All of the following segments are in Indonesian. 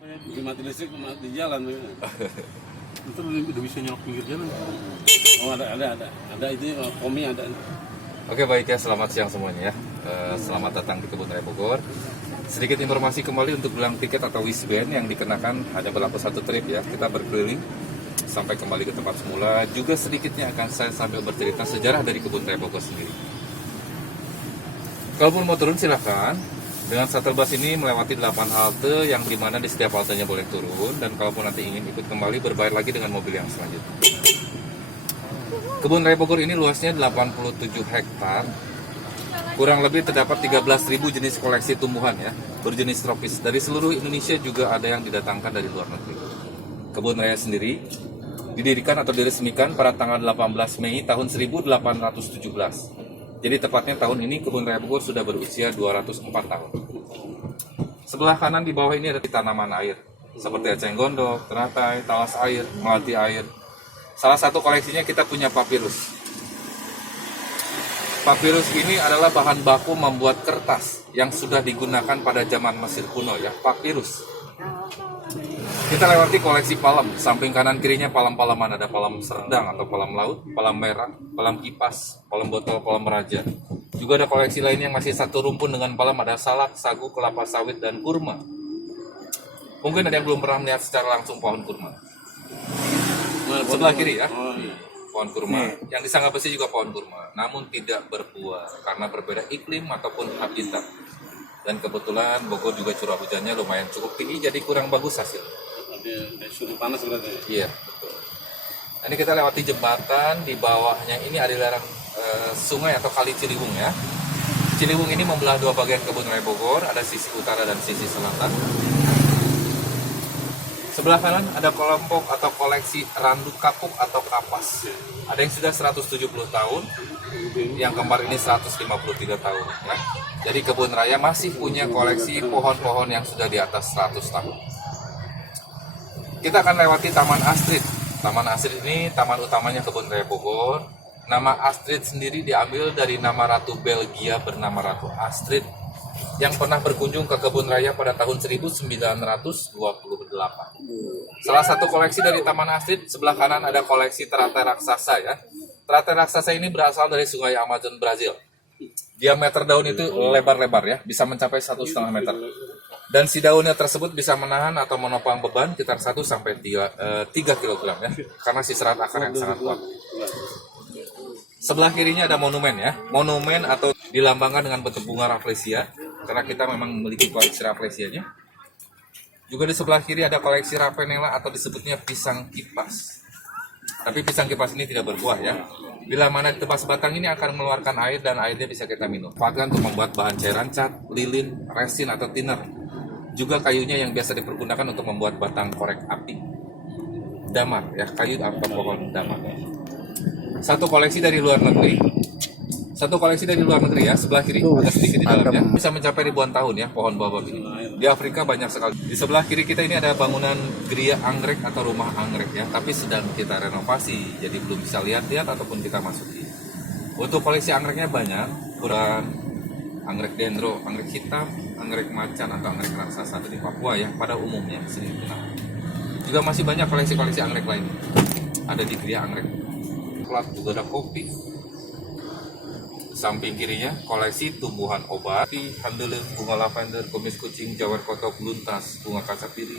Mati listrik mati di jalan. Itu udah bisa nyolok pinggir jalan. Oh ada itu komi ada. Oke baik ya, selamat siang semuanya ya. Selamat datang di Kebun Raya Bogor. Sedikit informasi kembali untuk bilang tiket atau wisband yang dikenakan ada berlaku satu trip ya. Kita berkeliling sampai kembali ke tempat semula. Juga sedikitnya akan saya sambil bercerita sejarah dari Kebun Raya Bogor sendiri. Kalaupun mau turun silakan. Dengan shuttle bus ini melewati 8 halte yang dimana di setiap haltenya boleh turun. Dan kalaupun nanti ingin ikut kembali berbayar lagi dengan mobil yang selanjutnya. Kebun Raya Bogor ini luasnya 87 hektar. Kurang lebih terdapat 13.000 jenis koleksi tumbuhan ya, berjenis tropis. Dari seluruh Indonesia juga ada yang didatangkan dari luar negeri. Kebun Raya sendiri didirikan atau diresmikan pada tanggal 18 Mei tahun 1817. Jadi tepatnya tahun ini Kebun Raya Bogor sudah berusia 204 tahun. Sebelah kanan di bawah ini ada tanaman air, seperti eceng gondok, teratai, talas air, melati air. Salah satu koleksinya kita punya papirus. Papirus ini adalah bahan baku membuat kertas yang sudah digunakan pada zaman Mesir kuno ya, papirus. Kita lewati koleksi palem, samping kanan kirinya palem-paleman, ada palem serdang atau palem laut, palem merah, palem kipas, palem botol, palem raja. Juga ada koleksi lain yang masih satu rumpun dengan palem, ada salak, sagu, kelapa sawit, dan kurma. Mungkin ada yang belum pernah melihat secara langsung pohon kurma. Sebelah kiri ya. Pohon kurma, yang di Sangga Besi juga pohon kurma, namun tidak berbuah karena berbeda iklim ataupun habitat. Dan kebetulan Bogor juga curah hujannya lumayan cukup tinggi, jadi kurang bagus hasil. Ada suhu panas berarti. Iya, betul. Ini kita lewati jembatan, di bawahnya ini ada aliran sungai atau kali Ciliwung ya. Ciliwung ini membelah dua bagian Kebun Raya Bogor, ada sisi utara dan sisi selatan. Sebelah kanan ada kelompok atau koleksi randu kapuk atau kapas. Ada yang sudah 170 tahun, yang kembar ini 153 tahun. Ya. Jadi Kebun Raya masih punya koleksi pohon-pohon yang sudah di atas 100 tahun. Kita akan lewati Taman Astrid. Taman Astrid ini taman utamanya Kebun Raya Bogor. Nama Astrid sendiri diambil dari nama Ratu Belgia bernama Ratu Astrid yang pernah berkunjung ke Kebun Raya pada tahun 1928. Salah satu koleksi dari Taman Astrid, sebelah kanan ada koleksi teratai raksasa ya. Teratai raksasa ini berasal dari sungai Amazon, Brazil. Diameter daun itu lebar-lebar ya, bisa mencapai 1,5 meter. Dan si daunnya tersebut bisa menahan atau menopang beban sekitar 1-3 kg ya, karena si serat akar yang sangat kuat. Sebelah kirinya ada monumen ya, monumen atau dilambangkan dengan bentuk bunga rafflesia, karena kita memang memiliki koleksi rafflesianya. Juga di sebelah kiri ada koleksi ravenela atau disebutnya pisang kipas. Tapi pisang kipas ini tidak berbuah ya. Bila mana ditebas batang ini akan mengeluarkan air dan airnya bisa kita minum. Manfaatkan untuk membuat bahan cairan cat, lilin, resin atau thinner. Juga kayunya yang biasa dipergunakan untuk membuat batang korek api. Damar ya, kayu atau pohon damar. Satu koleksi dari luar negeri ya, sebelah kiri ada sedikit di dalamnya, bisa mencapai ribuan tahun ya pohon baobab ini. Di Afrika banyak sekali. Di sebelah kiri kita ini ada bangunan geria anggrek atau rumah anggrek ya, tapi sedang kita renovasi, jadi belum bisa lihat-lihat ataupun kita masuki. Untuk koleksi anggreknya banyak, ukuran anggrek dendro, anggrek hitam, anggrek macan atau anggrek raksasa di Papua ya, pada umumnya sini kenal. Juga masih banyak koleksi-koleksi anggrek lain. Ada di geria anggrek. Plat juga ada kopi. Samping kirinya koleksi tumbuhan obat, handeleng, bunga lavender, kumis kucing, jawer kotok, luntas, bunga kaca piri,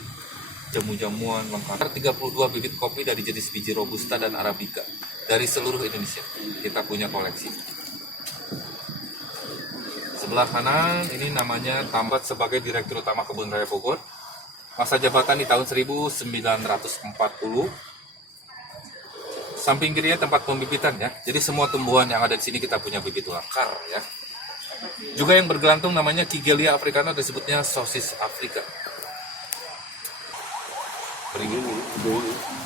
jamu-jamuan lengkap. 32 bibit kopi dari jenis biji robusta dan arabica dari seluruh Indonesia. Kita punya koleksi. Sebelah kanan ini namanya tambat sebagai Direktur Utama Kebun Raya Bogor. Masa jabatan di tahun 1940. Samping kirinya tempat pembibitan ya. Jadi semua tumbuhan yang ada di sini kita punya bibit lakar ya. Juga yang bergelantung namanya Kigelia africana, disebutnya sosis Afrika.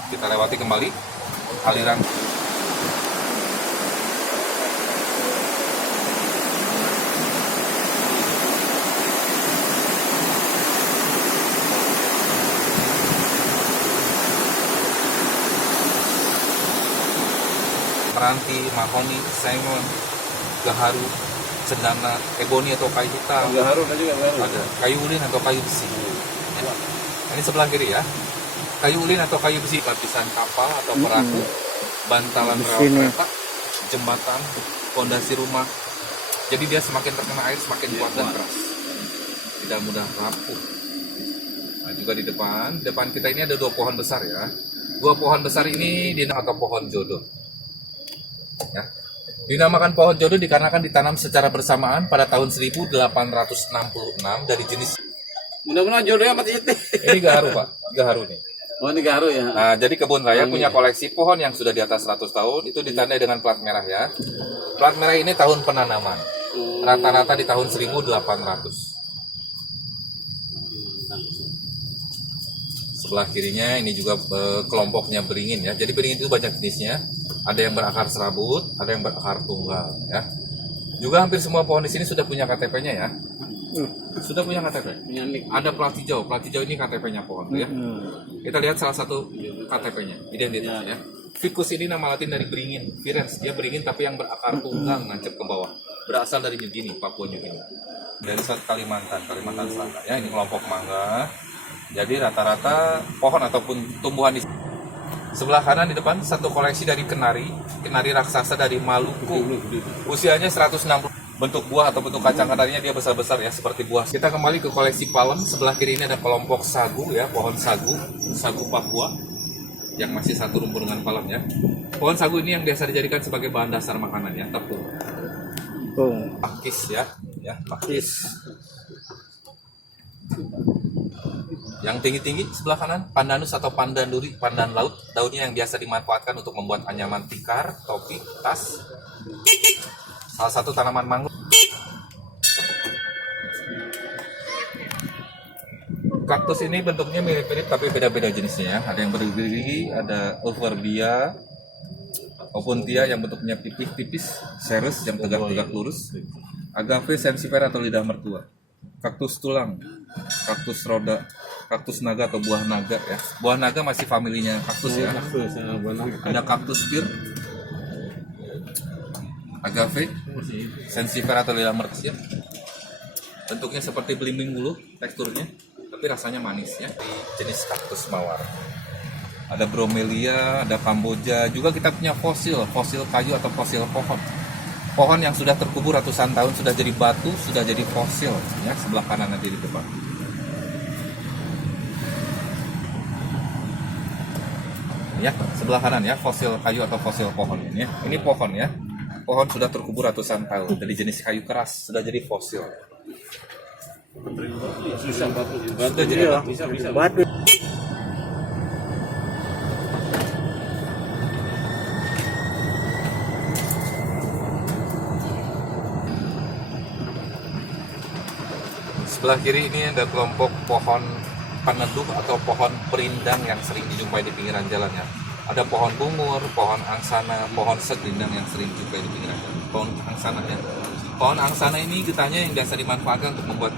Kita lewati kembali aliran meranti, mahoni, sengon, gaharu, cendana, eboni atau kayu hitam. Gaharu ada juga. Ada kayu ulin atau kayu besi. Ya. Ini sebelah kiri ya. Kayu ulin atau kayu besi, lapisan kapal atau perahu, bantalan rel kereta, jembatan, fondasi rumah. Jadi dia semakin terkena air semakin kuat dan keras. Tidak mudah rapuh. Nah, juga di depan kita ini ada 2 pohon besar ya. 2 pohon besar ini dinamakan atau pohon jodoh. Ya. Dinamakan pohon jodoh dikarenakan ditanam secara bersamaan pada tahun 1866 dari jenis. Mudah-mudahan jodohnya mati itu. Ini gaharu Pak, gaharu nih. Oh ini garu ya. Nah, jadi kebun raya punya koleksi pohon yang sudah di atas 100 tahun, itu ditandai dengan plat merah ya. Plat merah ini tahun penanaman. Rata-rata di tahun 1800. Sebelah kirinya ini juga kelompoknya beringin ya. Jadi beringin itu banyak jenisnya. Ada yang berakar serabut, ada yang berakar tunggal ya. Juga hampir semua pohon di sini sudah punya KTP-nya ya. Sudah punya KTP. Ada plat hijau ini KTP-nya pohon ya. Kita lihat salah satu KTP-nya, identitasnya. Ficus ini nama latin dari beringin, virens. Dia beringin tapi yang berakar tunggang nancep ke bawah. Berasal dari New Guinea, Papua New Guinea. Dari Kalimantan Selatan ya. Ini kelompok mangga. Jadi rata-rata pohon ataupun tumbuhan di sebelah kanan di depan satu koleksi dari kenari raksasa dari Maluku. Usianya 160. Bentuk buah atau bentuk kacang kanarinya dia besar-besar ya seperti buah. Kita kembali ke koleksi palem. Sebelah kiri ini ada kelompok sagu ya, pohon sagu Papua yang masih satu rumpun dengan palem ya. Pohon sagu ini yang biasa dijadikan sebagai bahan dasar makanan ya, tepung. Pakis ya, pakis. Yang tinggi-tinggi sebelah kanan, pandanus atau pandan duri, pandan laut. Daunnya yang biasa dimanfaatkan untuk membuat anyaman tikar, topi, tas. Salah satu tanaman mangrove. Kaktus ini bentuknya mirip-mirip tapi beda-beda jenisnya. Ada yang bergerigi, ada Euphorbia, Opuntia yang bentuknya tipis-tipis, Cereus yang tegak-tegak lurus, Agave sensifera atau lidah mertua, kaktus tulang, kaktus roda, kaktus naga atau buah naga ya. Buah naga masih familinya kaktus ya. Ada kaktus pir, Agave sensifera atau lidah mertua. Bentuknya seperti belimbing bulu teksturnya, tapi rasanya manis ya. Di jenis kaktus mawar. Ada bromelia, ada kamboja. Juga kita punya fosil kayu atau fosil pohon. Pohon yang sudah terkubur ratusan tahun sudah jadi batu, sudah jadi fosil ya, sebelah kanan nanti di depan. Ya, sebelah kanan ya, fosil kayu atau fosil pohon ya. Ini pohon ya. Pohon sudah terkubur ratusan tahun dari jenis kayu keras, sudah jadi fosil. Bisa batu. Sudah jadi Batu. Sebelah kiri ini ada kelompok pohon peneduh atau pohon perindang yang sering dijumpai di pinggiran jalan ya. Ada pohon bungur, pohon angsana, pohon segelindang yang sering dijumpai di pinggiran jalan. Pohon angsana ya. Pohon angsana ini getahnya yang biasa dimanfaatkan untuk membuat